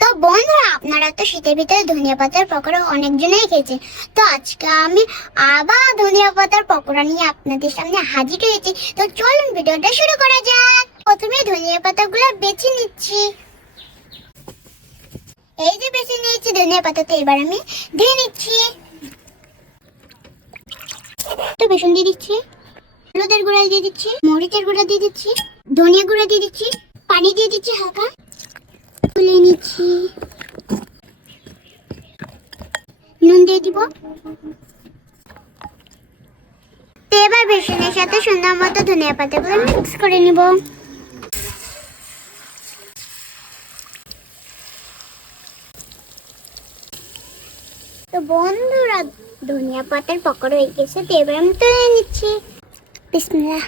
তো বন্ধুরা, আপনারা তো শীতের ভিতরে ধনিয়া পাতার পকোড়া অনেকজনেই খেয়েছেন। তো আজকে আমি আবার ধনিয়া পাতার পকোড়া নিয়ে আপনাদের সামনে হাজির হয়েছি। তো চলুন ভিডিওটা শুরু করা যাক। প্রথমে ধনিয়া পাতাগুলো বেছে নিচ্ছি। এই যে বেছে নিয়েছি ধনিয়া পাতাতে এবার আমি ধুয়ে নিচ্ছি। একটু বেসন দিয়ে দিচ্ছি, হলুদের গুঁড়া দিয়ে দিচ্ছি, মরিচের গুঁড়া দিয়ে দিচ্ছি, ধনিয়া গুঁড়া দিয়ে দিচ্ছি, পানি দিয়ে দিচ্ছি হালকা। তুলে নিচ্ছি। নুন দিয়ে দিব। এবার বেসনের সাথে সুন্দর মতো ধনিয়া পাতাগুলো মিক্স করে নিব। তো বন্ধুরা, ধনিয়া পাতার পকোড়া হয়ে গেছে, তো এবার আমি তুলে নিচ্ছি। বিসমিল্লাহ।